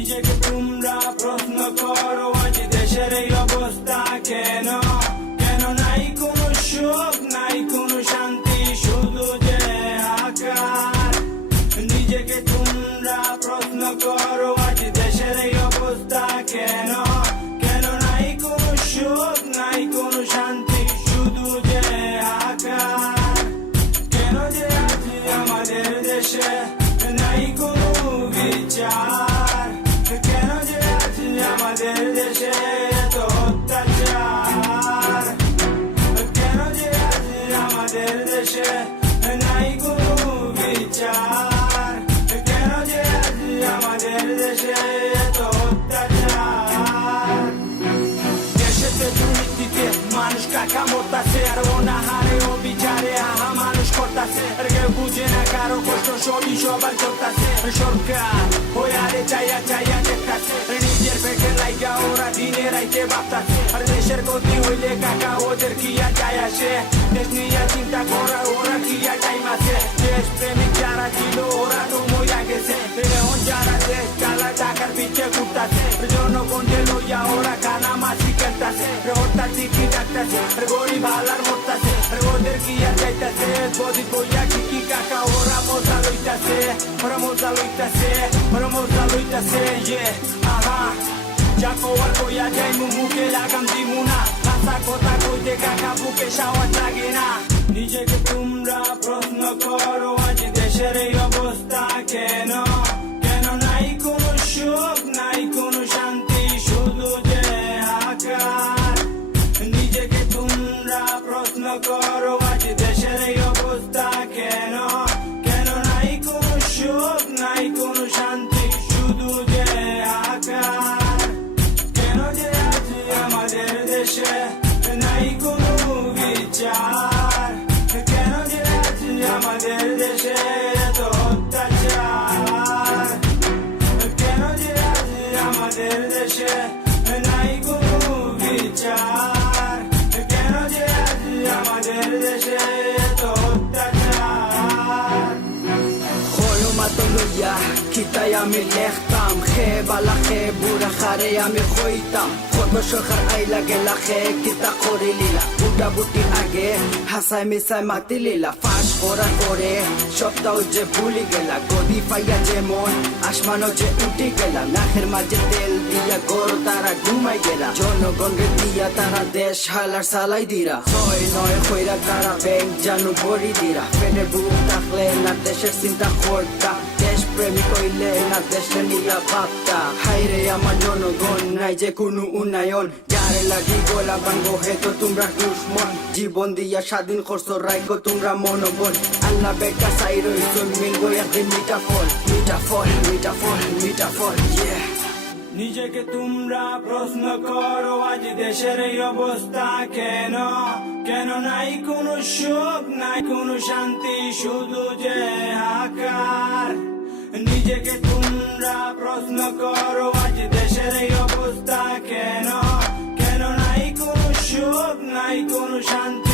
নিজেকে তোমরা প্রশ্ন করো আজ দেশের এই অবস্থা কেন কেন নাই কোনো সুখ নাই কোনো শান্তি শুধু যে হাহাকার নিজেকে তোমরা প্রশ্ন করো আজ দেশের এই অবস্থা কেন কেন নাই কোনো সুখ নাই কোনো শান্তি শুধু যে হাহাকার কেন যে আজ আমাদের দেশে নাই কোনো বিচার কেন যে আজ আমাদের দেশে এত অত্যাচার কেন যে আজ আমাদের দেশে নাই কোনো বিচার কেন যে আজ আমাদের দেশে এত অত্যাচার দেশেতে দুর্নীতিতে মানুষ কাকা মরতাছে আর অনাহারে ও বিচারে আহা মানুষ করতাছে আর কেউ বুঝে না কারো কষ্ট সবই সবার করতাছে সরকার হইয়ারে চাইয়া চাইয়া দেখতাছে নিজের পেটে লাইগা ওরা দিনে রাইতে ভাবতাছে আর দেশের গতি হইলে কাকা ওদের কি আর যায় আসে দেশ নিয়ে চিন্তা করার ওরা কি আর টাইম আছে দেশ প্রেমিক যারা ছিল ওরা তো মইয়া গেছে এখন যারা দেশ চালা টাকার পিছে ঘুরতাছে জনগণকে লইয়া ওরা কানা মাছি খেলতাছে হঠাৎ টিকি ডাকতাছে গরিব হালার মরতাছে ওদের কি আর যাইতাছে গদি বইয়া ঠিকই কাকা ওরা মজা লইতাছে ওরা মজা লইতাছে ওরা মজা লইতাছে আহা যা কওয়ার কইয়া যাই মুখে লাগাম দিমু না ভাষা কথা কইতে কাকা বুকে সাওয়াজ লাগে না নিজেকে তোমরা প্রশ্ন করো আজ দেশের এই অবস্থা কেন কেন নাই কোনো সুখ নাই কোনো শান্তি শুধু যে হাহাকার নিজেকে তোমরা প্রশ্ন করো আজ দেশের এই অবস্থা কেন কেন নাই কোনো সুখ নাই কোনো শান্তি শুধু যে হাহাকার কেন যে আজ আমাদের দেশে নাই কোনো বিচার কেন যে আজ আমাদের দেশে এত অত্যাচার কেন যে আজ আমাদের দেশে নাই কোনো বিচার কেন যে আজ আমাদের দেশে এত অত্যাচার חולומתו לויה, כיתה ימי לכתם, חבלה חבורה חרי ימי חויתם, חוד בשוחר אילה גלחה, כיתה חורי לילה, বুটা বুটি আগে হাসাই মিসাই মাতি লীলা ফাঁস করা করে সপ্তাহ যে ভুলি গেলা গদি পাইয়া যেমন আসমানও যে উঠি গেলা নাকের মাঝে তেল দিয়া গরু তারা ঘুমাই গেলা জনগণ রে দিয়া তারা দেশ হালার সালাই দিরা ছয় নয় কইরা তারা ব্যাংক জানু ভরি দিরা পেটের বুক থাকলে না দেশের চিন্তা করতা দেশ প্রেমিক হইলে না দেশে নিয়া ভাবতা হাইরে আমার জনগণ নাই যে কোনো উন্নয়ন যারে লাগি গোলা বাঙ্গো হেতো তোমরা দুশ্মন জীবন দিয়া স্বাধীন করছো রাইগো তোমরা মনোবল আল্লাহ বেটা চাই রইছো মিলবো একদিন মিঠা ফল মিঠা ফল মিঠা ফল মিঠা ফল নিজেকে তোমরা প্রশ্ন করো আজ দেশের এই অবস্থা কেন কেন নাই কোনো সুখ নাই কোনো শান্তি শুধু যে হাহাকার নিজেকে তোমরা প্রশ্ন করো আজ দেশের এই অবস্থা কেন কেন নাই কোনো সুখ নাই কোনো শান্তি